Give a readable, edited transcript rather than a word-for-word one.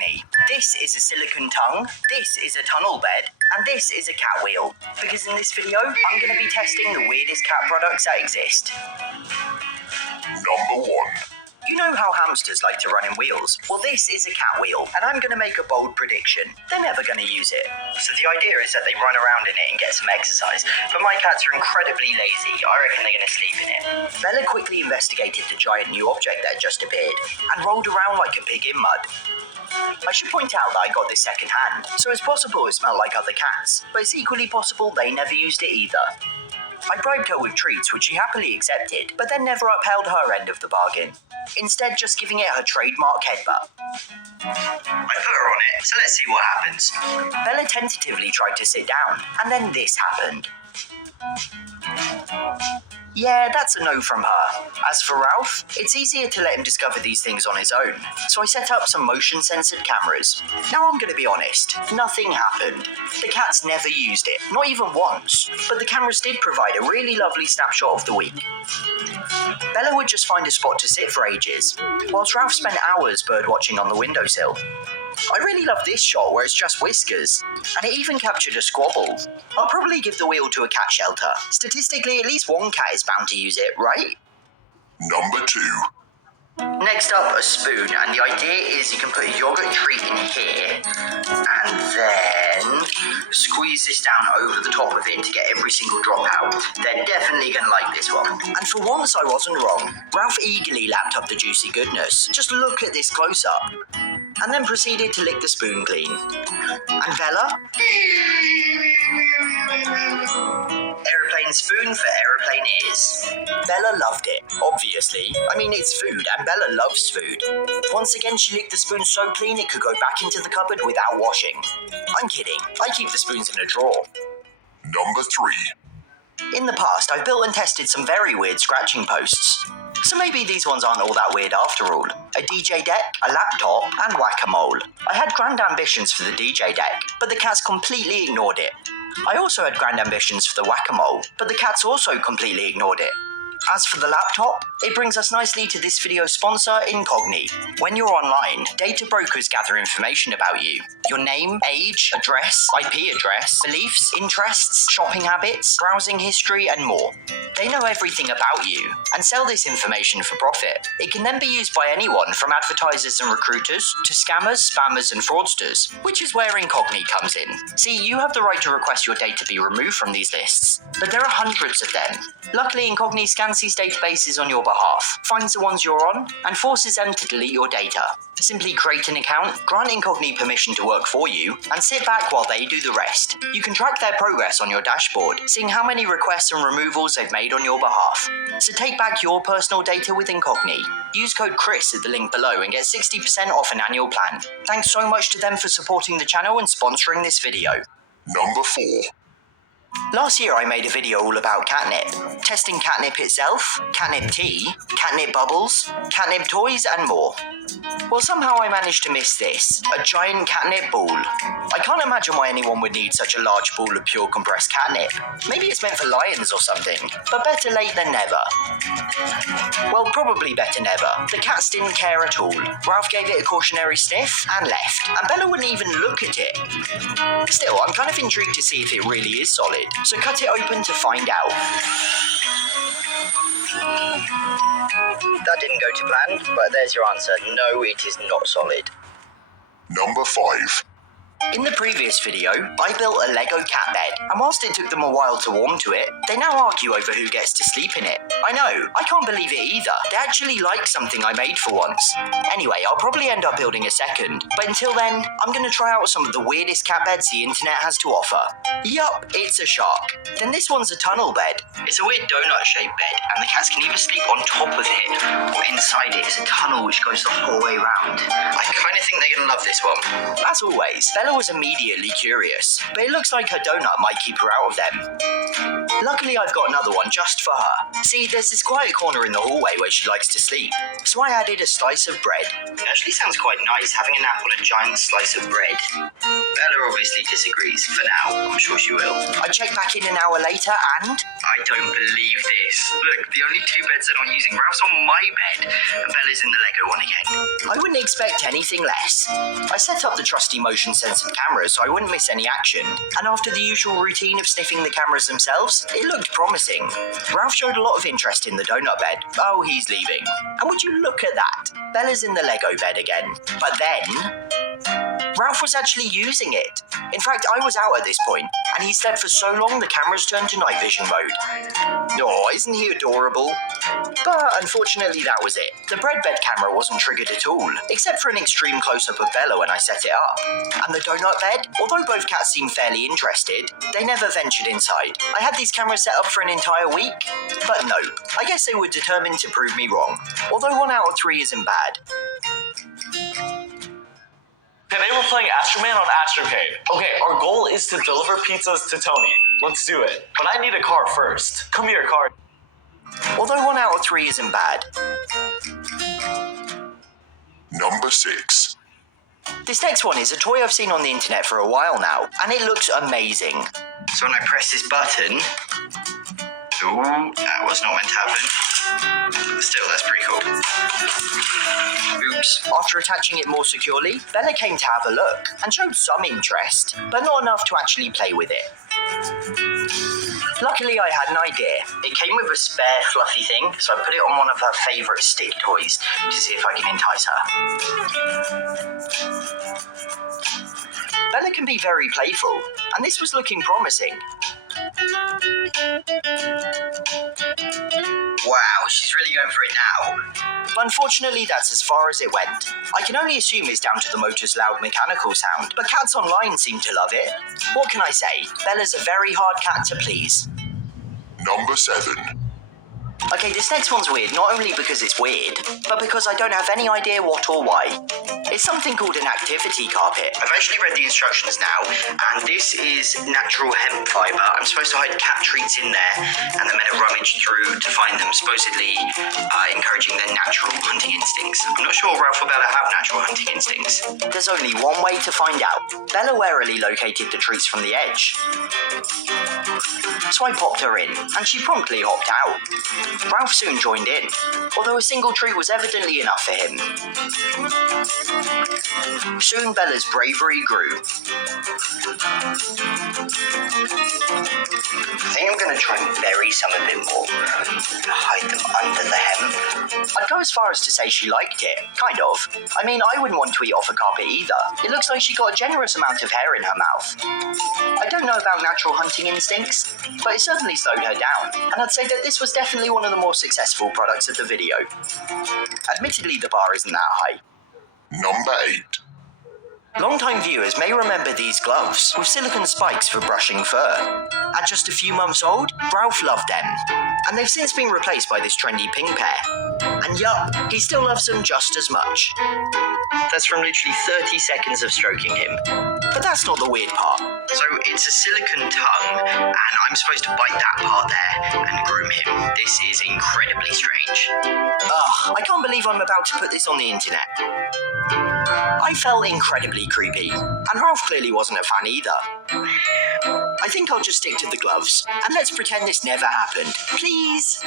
Incogni. This is a silicone tongue, this is a tunnel bed, and this is a cat wheel. Because in this video, I'm going to be testing the weirdest cat products that exist. Number 1. You know how hamsters like to run in wheels? Well, this is a cat wheel, and I'm going to make a bold prediction. They're never going to use it. So the idea is that they run around in it and get some exercise. But my cats are incredibly lazy. I reckon they're going to sleep in it. Bella quickly investigated the giant new object that just appeared, and rolled around like a pig in mud. I should point out that I got this second hand, so it's possible it smelled like other cats, but it's equally possible they never used it either. I bribed her with treats, which she happily accepted, but then never upheld her end of the bargain. Instead, just giving it her trademark headbutt. I put her on it, so let's see what happens. Bella tentatively tried to sit down, and then this happened. Yeah, that's a no from her. As for Ralph, it's easier to let him discover these things on his own, so I set up some motion-censored cameras. Now I'm going to be honest, nothing happened. The cats never used it, not even once, but the cameras did provide a really lovely snapshot of the week. Bella would just find a spot to sit for ages, whilst Ralph spent hours birdwatching on the windowsill. I really love this shot where it's just whiskers, and it even captured a squabble. I'll probably give the wheel to a cat shelter. Statistically, at least one cat is bound to use it, right? Number 2. Next up, a spoon, and the idea is you can put a yogurt treat in here, and then squeeze this down over the top of it to get every single drop out. They're definitely going to like this one. And for once I wasn't wrong. Ralph eagerly lapped up the juicy goodness. Just look at this close-up. And then proceeded to lick the spoon clean. And Bella? Aeroplane spoon for aeroplane ears. Bella loved it, obviously. I mean, it's food, and Bella loves food. Once again, she licked the spoon so clean it could go back into the cupboard without washing. I'm kidding. I keep the spoons in a drawer. Number 3. In the past, I've built and tested some very weird scratching posts. So maybe these ones aren't all that weird after all. A DJ deck, a laptop, and whack-a-mole. I had grand ambitions for the DJ deck, but the cats completely ignored it. I also had grand ambitions for the whack-a-mole, but the cats also completely ignored it. As for the laptop, it brings us nicely to this video's sponsor, Incogni. When you're online, data brokers gather information about you. Your name, age, address, IP address, beliefs, interests, shopping habits, browsing history, and more. They know everything about you, and sell this information for profit. It can then be used by anyone from advertisers and recruiters, to scammers, spammers, and fraudsters, which is where Incogni comes in. See, you have the right to request your data be removed from these lists, but there are hundreds of them. Luckily, Incogni scans these databases on your behalf, finds the ones you're on, and forces them to delete your data. Simply create an account, grant Incogni permission to work for you, and sit back while they do the rest. You can track their progress on your dashboard, seeing how many requests and removals they've made on your behalf. So take back your personal data with Incogni. Use code Chris at the link below and get 60% off an annual plan. Thanks so much to them for supporting the channel and sponsoring this video. Number 4. Last year I made a video all about catnip, testing catnip itself, catnip tea, catnip bubbles, catnip toys and more. Well, somehow I managed to miss this, a giant catnip ball. I can't imagine why anyone would need such a large ball of pure compressed catnip. Maybe it's meant for lions or something, but better late than never. Well, probably better never. The cats didn't care at all. Ralph gave it a cautionary sniff and left, and Bella wouldn't even look at it. Still, I'm kind of intrigued to see if it really is solid. So cut it open to find out. That didn't go to plan, but there's your answer. No, it is not solid. Number 5. In the previous video, I built a Lego cat bed, and whilst it took them a while to warm to it, they now argue over who gets to sleep in it. I know, I can't believe it either. They actually like something I made for once. Anyway, I'll probably end up building a second, but until then, I'm going to try out some of the weirdest cat beds the internet has to offer. Yup, it's a shark. Then this one's a tunnel bed. It's a weird donut-shaped bed, and the cats can either sleep on top of it, or inside it is a tunnel which goes the whole way round. I kind of think they're going to love this one. As always, Bella was immediately curious, but it looks like her donut might keep her out of them. Luckily, I've got another one just for her. See, there's this quiet corner in the hallway where she likes to sleep, so I added a slice of bread. It actually sounds quite nice, having a nap on a giant slice of bread. Bella obviously disagrees. For now, I'm sure she will. I check back in an hour later and... I don't believe this. Look, the only two beds they're not using, Ralph's on my bed, and Bella's in the Lego one again. I wouldn't expect anything less. I set up the trusty motion-sensitive cameras so I wouldn't miss any action, and after the usual routine of sniffing the cameras themselves, it looked promising. Ralph showed a lot of interest in the donut bed. Oh, he's leaving. And would you look at that? Bella's in the Lego bed again. But then... Ralph was actually using it. In fact, I was out at this point, and he slept for so long the cameras turned to night vision mode. Oh, isn't he adorable? But unfortunately, that was it. The bread bed camera wasn't triggered at all, except for an extreme close-up of Bella when I set it up. And the donut bed, although both cats seemed fairly interested, they never ventured inside. I had these cameras set up for an entire week, but nope. I guess they were determined to prove me wrong, although 1 out of 3 isn't bad. Today we're playing Astroman on Astrocade. Okay, our goal is to deliver pizzas to Tony. Let's do it. But I need a car first. Come here, car. Although 1 out of 3 isn't bad. Number 6. This next one is a toy I've seen on the internet for a while now, and it looks amazing. So when I press this button... Ooh, that was not meant to happen. Still, that's pretty cool. Oops. After attaching it more securely, Bella came to have a look and showed some interest, but not enough to actually play with it. Luckily, I had an idea. It came with a spare fluffy thing, so I put it on one of her favourite stick toys to see if I can entice her. Bella can be very playful, and this was looking promising. Wow, she's really going for it now. But unfortunately, that's as far as it went. I can only assume it's down to the motor's loud mechanical sound, but cats online seem to love it. What can I say? Bella's a very hard cat to please. Number 7. Okay, this next one's weird, not only because it's weird, but because I don't have any idea what or why. It's something called an activity carpet. I've actually read the instructions now, and this is natural hemp fibre. I'm supposed to hide cat treats in there, and the men have rummaged through to find them, supposedly encouraging their natural hunting instincts. I'm not sure Ralph or Bella have natural hunting instincts. There's only one way to find out. Bella warily located the treats from the edge. So I popped her in, and she promptly hopped out. Ralph soon joined in, although a single treat was evidently enough for him. Soon Bella's bravery grew. I think I'm going to try and bury some a bit more. Hide them under the hemp. I'd go as far as to say she liked it, kind of. I mean, I wouldn't want to eat off a carpet either. It looks like she got a generous amount of hair in her mouth. I don't know about natural hunting instincts, but it certainly slowed her down, and I'd say that this was definitely one of the more successful products of the video. Admittedly, the bar isn't that high. Number 8. Long-time viewers may remember these gloves with silicone spikes for brushing fur. At just a few months old, Ralph loved them, and they've since been replaced by this trendy pink pair. And yup, he still loves them just as much. That's from literally 30 seconds of stroking him. But that's not the weird part. So it's a silicone tongue, and I'm supposed to bite that part there and groom him. This is incredibly strange. Ugh, I can't believe I'm about to put this on the internet. I felt incredibly creepy, and Ralph clearly wasn't a fan either. I think I'll just stick to the gloves, and let's pretend this never happened, please.